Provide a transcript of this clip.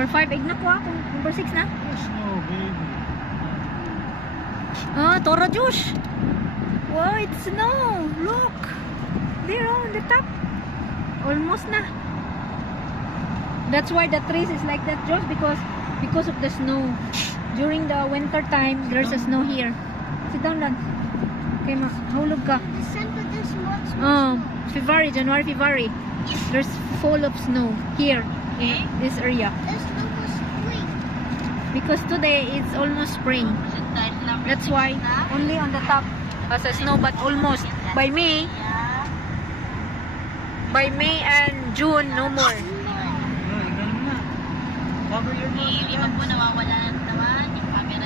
Number 5, egg na ko ako. Number 6 na. There's no baby. Ah, Toro Josh. Wow, it's snow. Look. There on the top. Almost na. That's why the trees is like that, Josh, because of the snow. During the winter time, there's a snow here. Sit down, Dan. Okay, ma. Hulog ka. December, there's much more snow. February, January, February. There's full of snow here in this area. There's no more spring. Because today it's almost spring. That's why only on the top has a snow, but almost by May and June, no more. Ganun na. Cover your nose. Hindi pa po nawawala naman yung camera